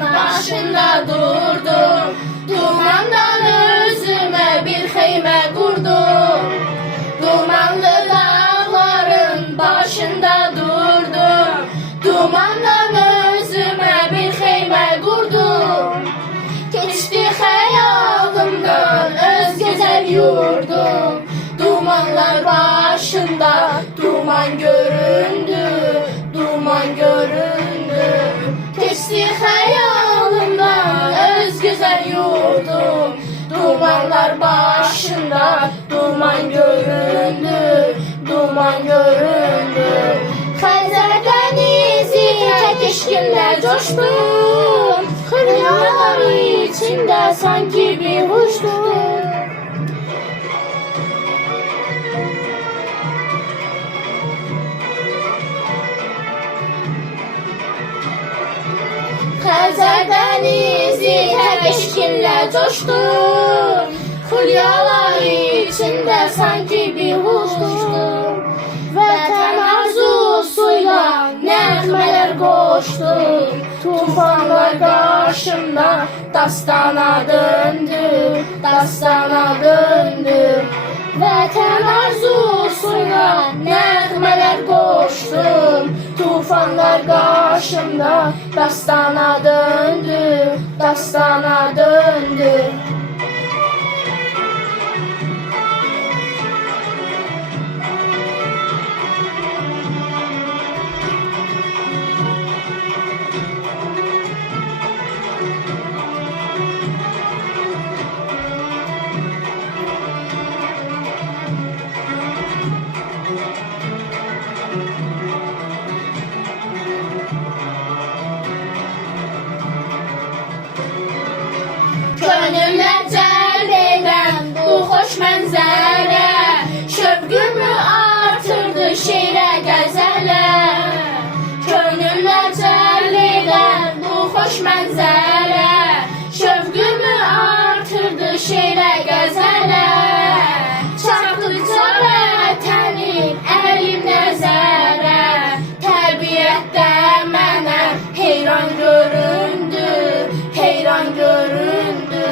başında durdum. Dumandan özüme bir xeymə qurdum. Dumanlı dağların başında durdum. Dumandan özüme bir xeymə qurdum. Keçdi xəyalımdan öz gözəl yurdum. Dumanlar başında duman göründü, duman göründü. Keçdi xəyalımdan öz gözəl yurdum. Dumanlar başında duman göründü, duman göründü. Xəzər dənizi tək eşqinlə coşdum. Xıryalar içində sanki bir huşdum. Xəzər dənizi tək eşqinlə coşdum. Xülyalar içində sanki bir huşdum. Vətən arzusuyla nəğmələr qoşdum. Tufanlar qarşımda dastana döndü, dastana döndü. Vətən arzusuyla nəğmələr qoşdum. Tufanlar qarşımda dastana döndü, dastana döndü. Gönüller cəlb edən bu xoş mənzərə şövqümü artırdı şeirə qəzələ. Gönüller cəlb edən bu xoş mənzərə şövqümü artırdı şeirə qəzələ. Çatdıqca vətənim əlim nəzərə təbiətdə mənə heyran göründü, heyran göründü.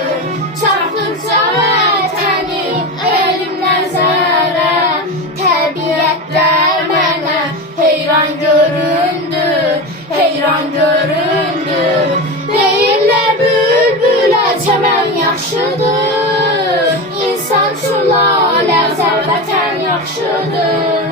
Çatdıqca vətənim əlim nəzərə təbiətdə mənə heyran göründü, heyran göründü. Deyirlər bülbülə çəmən yaxşıdır, İnsan üçün lalə vətən yaxşıdır.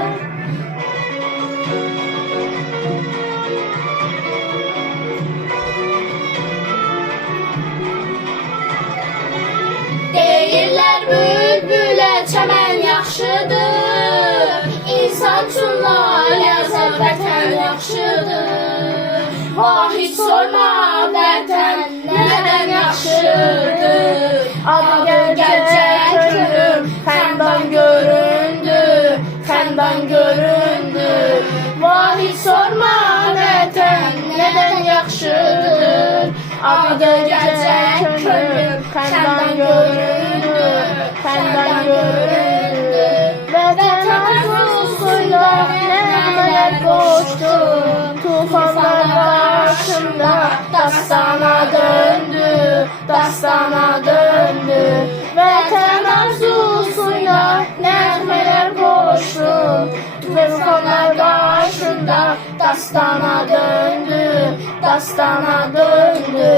Deyirlər bülbülə çəmən yaxşıdır, İnsan üçün lalə vətən yaxşıdır. Vahid sorma vətən nədən yaxşıdır, Adı gəlcək könlüm xəndan göründü, xəndan göründü. Vahid sorma vətən nədən yaxşıdır, Adı gəlcək könlüm xəndan göründü, xəndan göründü. Vətən arzusuyla nəğmələr qoşdum. Tufanlar qarşımda dastana döndü, dastana döndü. Vətən arzusuyla nəğmələr qoşdum. Tufanlar qarşımda dastana döndü, dastana döndü.